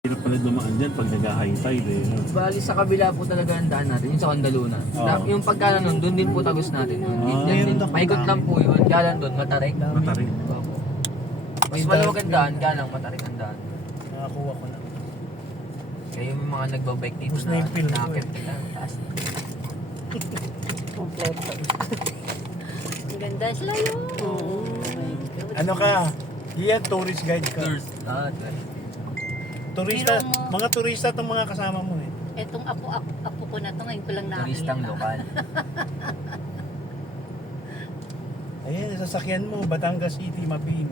Hirap pala dumaan dyan pag nag-high tide eh. No? Bali sa kabila po talaga ang daan natin, yung sa Condaluna. Oo. Yung pagkala nun, doon din po tagos natin. Meron Din, akong paikot dami. lang po yun. Kaya lang doon, matarik. Matarik. Opo. Mas May maluwag daan- ang daan, kaya lang matarik ang daan. Nakakuha ko na. Kaya yung mga nagbabike dito Tapos na yung film ko nakakit eh. kita. Taas. Kompleto. Ang ganda sila yun. Oo. Ano ka? Yan, tourist guide ka. Turista, Pero mo- mga turista itong mga kasama mo eh. Etong apo ko na to, ngayon ko lang nakita. Turistang lokal. Ayan, sasakyan mo, Batangas City, Mabini.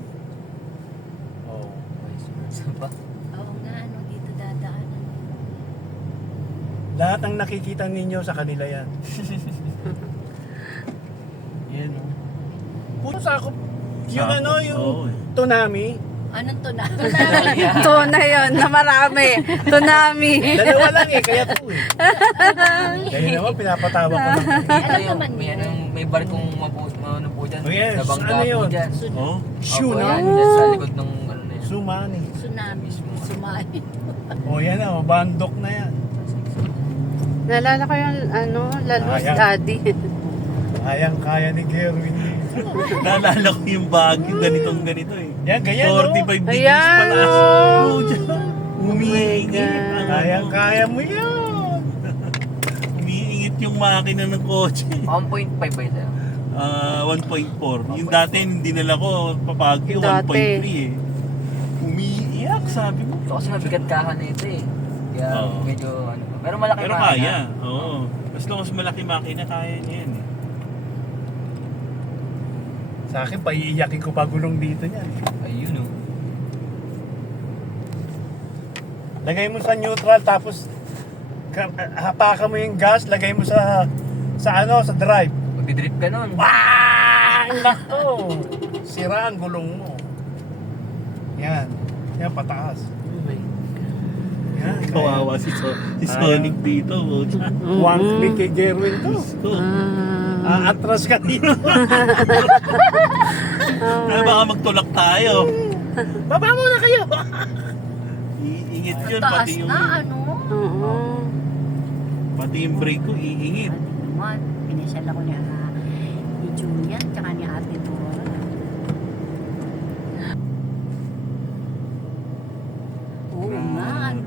Oh. Saan ba? Oo nga, ano, dito dadaanan. Lahat ang nakikita ninyo sa kanila yan. Yan o. Puro sakop. Yung Sakop, ano, yung oo eh. tsunami. Anong to na? Ito na yun, na marami. Tsunami. Dalawa lang eh, kaya to eh. Kaya naman, pinapatawa ko lang. Alam Ayun, naman may, yun. may barkong ano po dyan. Oh, yes. Nabangga Ano po yun? dyan. Oh? Shoo Opo, na. yan, dyan sa likod ng ano na yan. Sumani. Tsunami. Sumali. O yan o, bandok na yan. Nalala ko yung ano, Lalus Ayan. Daddy. Kayang-kaya ni Gerwin. Naalala ko yung Baguio, ganitong ganito eh. Yan, ganyan no? 45 degrees Ayan, pataas. oh. Oh, dyan. Umiingit. Kayang-kaya mo yan. Umiingit yung makina ng kotse. 1.5 ba ito? 1.4. Yung dati hindi nila ko papagyo, Dati. 1.3 eh. Umiiyak, sabi mo. So, kasi mabigat kahan na ito eh. Kaya Oo. medyo ano. Pero malaki Pero makina. kaya, oo. Basta mas malaki makina, kaya niya yan eh. Sa akin, paiiyakin ko pa gulong dito niyan. Ayun oh. Lagay mo sa neutral, tapos hapakan mo yung gas, lagay mo sa ano, sa drive. Magdidrip ka nun. Ah! Nako! Sira ang gulong mo. Yan. Yan, pataas. Yan. Kawawa si Sonic dito. One click kay Gerwin to. Gusto. Atras ka dito. Ano baka magtulak tayo? Baba muna kayo. Iingit yun, Taas pati yung, na, ano? Oo. pati yung brake ko, iingit. Ano naman, pinasyal ako ni Julian, tsaka ni Ate Dora. Oo nga, ano?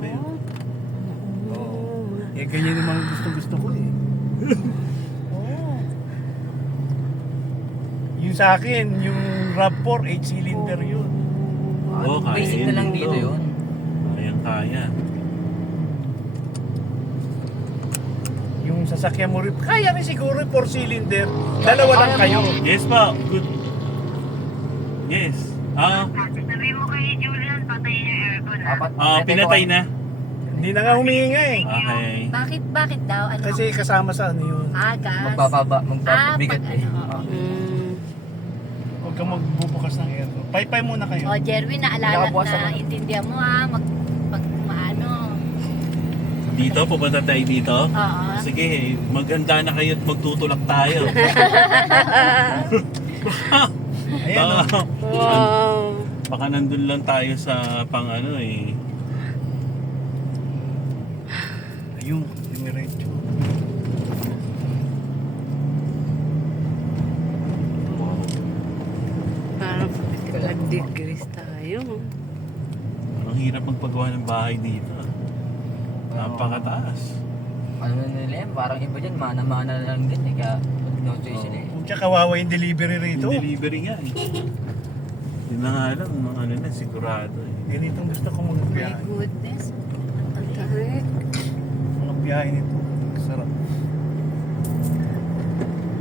Eh, ganyan naman gusto ko eh. Oo. Yung sa akin, yung RAV4, 8-cylinder yun. Oo, kaya Basic yun na lang dito dito. yun. Kaya. Yung sasakyan mo rin, kaya rin siguro 4-cylinder. Dalawa lang kayo. Yes pa, good. Yes. Sabi mo kay Julian, patayin yung aircon ha. Pinatay na. Hindi na nga humihinga eh. Okay. Bakit daw? Ano? Kasi kasama sa ano yun. gas. Magpapabigat pag eh. ano. Huwag kang magbubukas ng aircon. Paypay muna kayo. O, Jerwin, naalala Nakabukas na, ako. intindihan mo ha, pag maano. Dito, pupunta tayo dito. Oo. Sige, maghanda na kayo at magtutulak tayo. Ayan o. Wow. Baka nandun lang tayo sa pang ano eh. Ayun, dimiretso. Parang 45 degrees tayo. Ang hirap magpagawa ng bahay dito. Napakataas. Ano na nila yan, parang iba dyan, mana-mana lang din eh. Kaya no choice sila eh. Kung siya kawawa yung delivery rito. Yung delivery nga eh. Yun na nga lang, mga ano na, sigurado eh. Ganitong gusto ko My magbiyahe. goodness. Ang tarik. Mga biyahe nito. Sarap.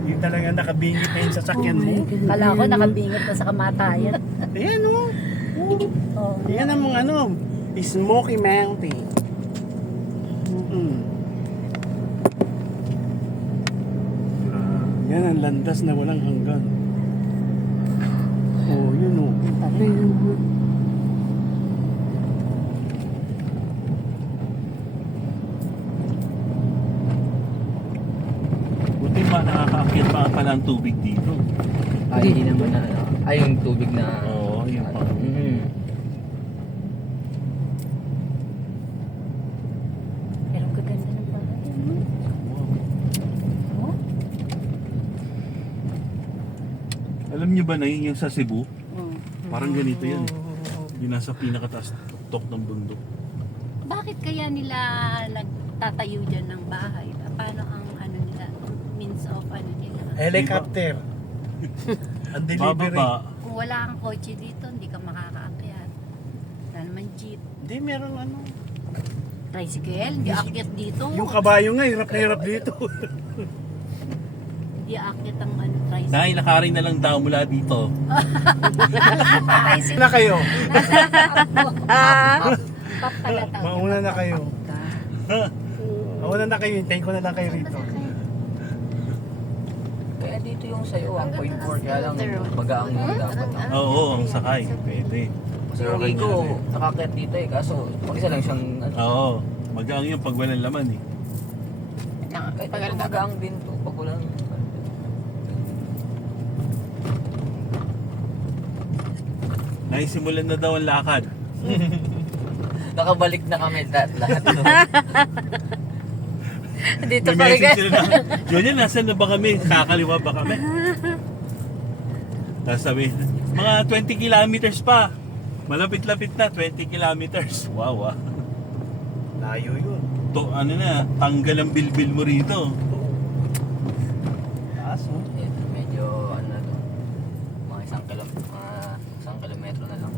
Yung talaga nakabingit na yung sasakyan mo. Kala ko nakabingit na sa kamatayan. Ayan o. Oh. Yan ang mga ano. Smoky Mountain. Yan ang landas na walang hanggan. Oh, yun o. Buti ba nakakaakyat pa pala ang tubig dito? Ay, hindi naman na ano. Ay, yung tubig na... Oo, yung pang... Mhm. Alam niyo ba na yung sa Cebu? Oh. Parang ganito yan. Yung nasa pinakataas tuktok ng bundok. Bakit kaya nila nagtatayo dyan ng bahay? Paano ang ano nila, means of ano nila? Helicopter. Ang delivery. Bababa. Kung wala kang kotse dito, hindi ka makakaakyat. Wala naman jeep. Hindi, meron ano. Tricycle, hindi aakyat dito. Yung kabayo nga, hirap na hirap dito. Hindi aakyat ang ano, tricycle. Dahil nakarin na lang daw mula dito. na kayo. Pop pala tawag. Mauna na kayo. Ka. Mauna na kayo, hintayin ko na lang kayo rito. Kaya dito yung sa'yo, 1.4, kaya lang magaang mo dapat. Oo, ang sakay. Pwede. Kasi yung Rico, nakakit dito eh, kaso mag-isa lang siyang, ano, Oo. Magaang yung pag walang laman eh. kahit ito magaang din to, pag walang, Naisimulan na daw ang lakad. nakabalik na kami lahat. Dito May pa rin message sila na, Julian, nasan na ba kami? Kakaliwa ba kami? Tapos sabi, mga 20 kilometers pa. Malapit-lapit na, 20 kilometers. Wow, ah. Layo yun. To, ano na, tanggal ang bilbil mo rito. Taas, oh. Medyo, ano na to, mga isang kilometro na lang.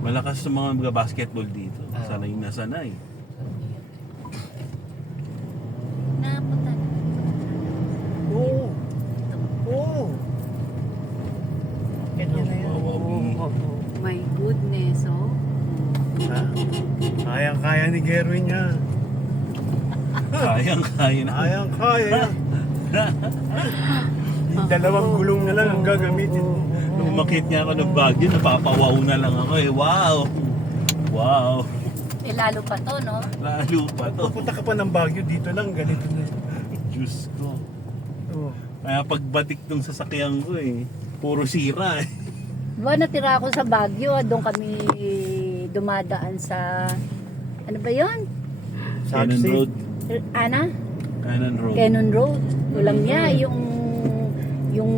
Malakas sa mga basketball dito. Sanay na sanay. Napunta na. Oo. Oo. Ganyan na yan. My goodness, oh. Kayang-kaya ni Gerwin yan. Kayang-kaya na. Kayang-kaya yan. Yung dalawang gulong na lang ang gagamitin mo. Nung umakit niya ako ng Baguio, napapawaw na lang ako eh. Wow! Wow! Eh, lalo pa to, no? Lalo pa to. Pupunta ka pa ng Baguio, dito lang, ganito na. Diyos ko. Oo. Kaya pagbatik ng sasakyan ko eh, puro sira eh. Diba natira ako sa Baguio, doon kami dumadaan sa, ano ba yun? Cannon Saksi. Road. Ana? Cannon Road. Cannon Road. Walang niya, yung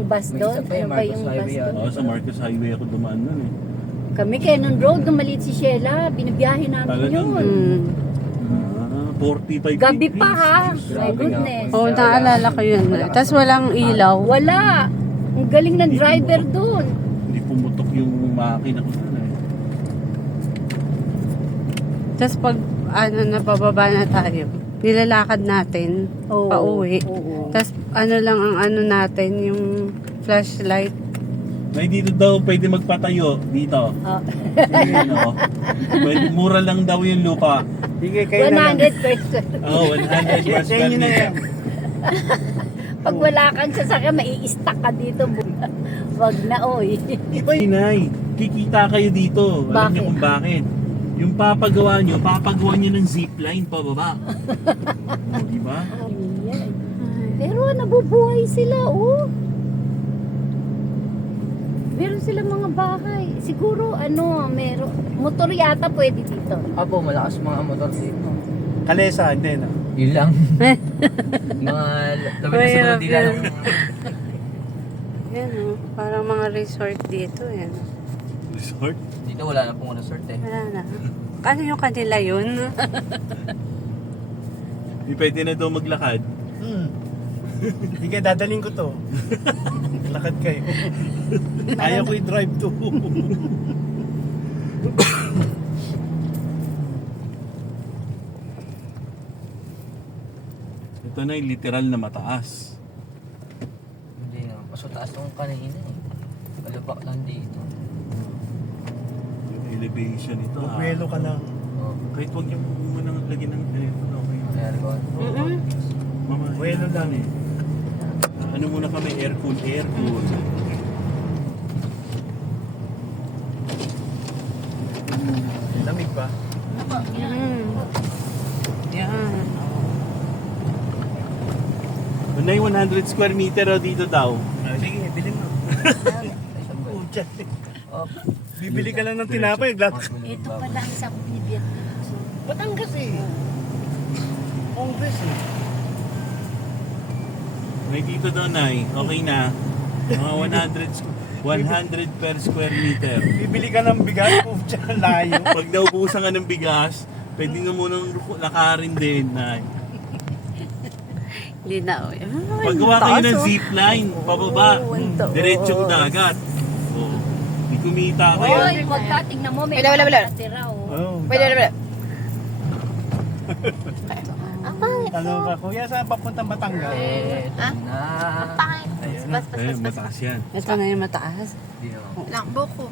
bus May doon. isa pa yung Ano ba Marcos yung bus Highway, doon? Oo, sa Marcos Highway ako dumaan nun eh. Kami Cannon Road, nung maliit si Sheila, binibiyahe namin Talagang yun. Mm. 45 Gabi pa ha, degrees. my Grabe goodness. Oo, naalala ko yun. Tapos walang ilaw. Wala. Ang galing ng driver doon. Hindi pumutok yung makina ko nun eh. Tapos pag ano, napababa na tayo, nilalakad natin Oo, pauwi. oo. Tapos ano lang ang ano natin, yung flashlight. May dito daw pwede magpatayo dito. Ah, Ano, mura lang daw yung lupa. Sige, kayo na lang. 100%. Oo, 100 per Sa square inyo na meter. yan. Pag wala kang sasakyan, mai-stuck ka dito. Wag na, oy. Iba Inay, kikita kayo dito. Alam niyo Bakit? kung bakit. Yung papagawa nyo ng zipline pababa. O, diba? Ayan. Pero nabubuhay sila, oh. Meron silang mga bahay. Siguro, ano, meron. Motor yata pwede dito. Apo, malakas mga motor dito. Kalesa, hindi na. Yun lang. mga labit na siguro di lang. Yan o, parang mga resort dito. Yan. Resort? Dito wala na pong resort eh. Wala na. Ano yung kanila yun? Hindi pwede na daw maglakad. Sige, dadaling ko to. Lakad kayo. Ayaw ko i-drive to. Ito na yung literal na mataas. Hindi na. Mas mataas nung kanina eh. Kalubak lang dito. Yung elevation ito ha. Buwelo ka lang. Oh, Kahit huwag yung munang lagyan ng telephone, okay. aircon. Mama, Buwelo lang eh. Ano muna kami, air-cool. Lamig ba? Yan. Unay 100 square meter o dito daw. Sige, bilhin mo. Ay, saan ba yun? Pucha. Oh, Bibili ka lang ng tinapay. Ito pala ang isang bibit. Batangas eh. Congress eh. May dito daw, Nay. Okay na. Mga 100 per square meter. Bibili ka ng bigas, pucha, layo. Pag naubusan ka ng bigas, pwede nga munang lakarin din. Nay. Hindi na. Paggawa kayo ng zipline, pababa, diretsong dagat. Oh. Di kumita kayo. Hoy, huwag ka, tingnan mo, may Wala. nakatira, oh. Oh, Wait. tanong ka, kuya, saan papuntang Batangas? Na. Ayun na. Ayun, mataas yan. Ito na yung mataas. Hindi naman. Lakbo ko.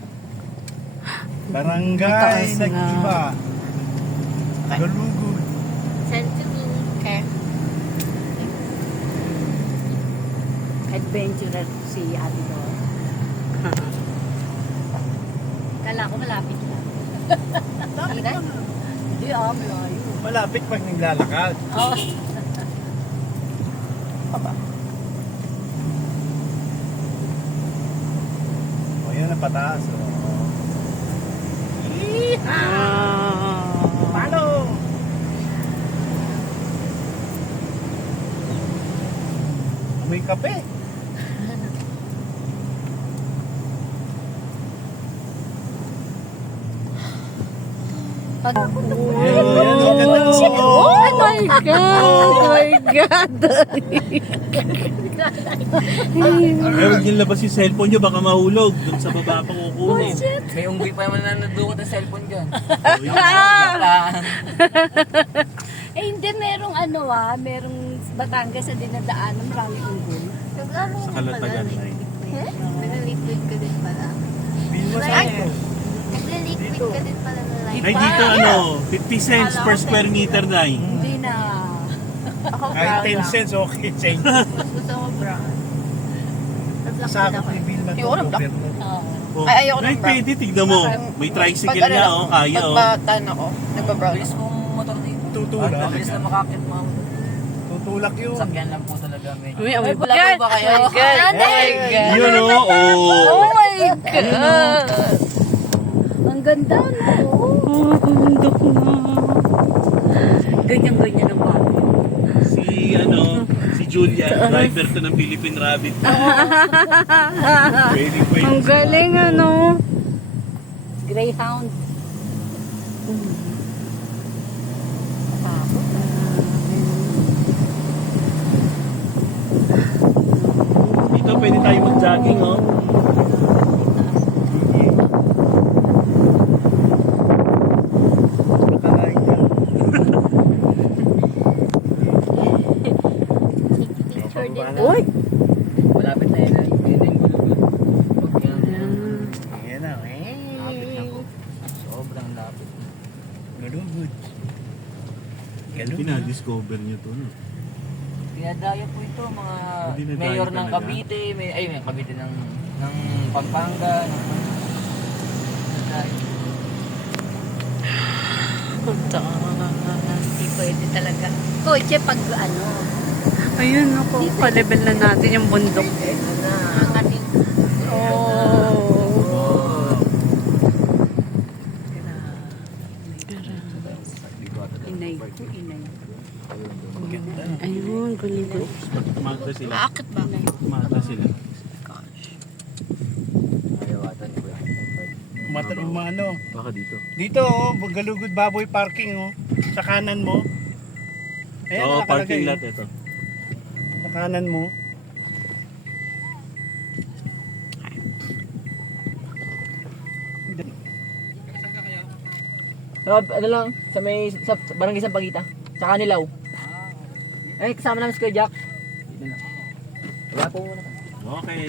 Barangay, Mataas na. nag-iba. Galugod. Send to me. Okay. Adventurer si Ate Dor. Kala ko malapit lang. Malapit lang. Hindi, malayo. Malapit pag naglalakad. Oh. O, yan ang pataas. Oh. Palo! May kape. Pag... Oh my God! Oh my God! Ay, huwag niyong labas yung cellphone nyo, baka mahulog. Doon sa baba pa kukunin. May unggoy pa naman na nadukot ng cellphone dyan. Oh, yun. Eh, hindi, merong merong Batangas na dinadaanan, maraming unggoy. Sa kalatagan na yun. Nag-liquid ka din pala. Bilhin mo sa akin. Nag-liquid ka din pala na light. Ay, dito 50 cents per square meter na eh. Hindi na. Ako Kahit brown 10 lang. cents, okay. Change. Mas gusto ko brown. Nag-black Sa din ako ako. ni Bill Ayoko ng black. Oo. Oh, Ay, ayoko ng ay, brown. pwede, tignan mo. May tricycle Pag na, ano, oh, kaya, oh. Pag batan ako, nagpa-brown Bilis ako. mong motor dito. Tutulak. Ang bilis na makakit mga motor. Tutulak yun. Sakyan lang po talaga. Medyo. Uy, oh my Wala God! po ba kayo? Oh my God! Oh my God! Yun, oh, oh. Oh my God! Ang ganda, no? Oh, bundok na. Ganyan-ganyan ang bago. Si Julia, driver to ng Philippine Rabbit. Pwede, pwede. Ang galing, ano? Greyhound. Dito pwede tayo mag-jogging, oh. Nakalain yan. Picture din. Uy! Malapit na yun. Yun yung gulugod. Pag yan. Ayan na. Lapit na po. Sobrang lapit. Galugod. Pina-discover nyo to, no? Dinadaya po ito mga Dinadaya mayor ng talaga? Cavite, may Cavite ng Pampanga, dinadaya. Hindi pwede talaga. Kotse pag Ayun, ako. Pa-level na natin yung bundok. Ito na. angatin. Oh! Inay ko, inay. Ayun, gulibot. Kumata sila. Aakit ba? Kumata sila. Ayawatan ko yan. Ano. Baka dito. Dito, oh, Galugod Baboy Parking, oh. Sa kanan mo. Ayan, Oo, nakalagay, parking oh. lot ito. Sa kanan mo. Ano lang, sa barangay Sampagita, sa Kanilaw. Eh, kasama namin si Kuya Jack. Wala po muna. Okay.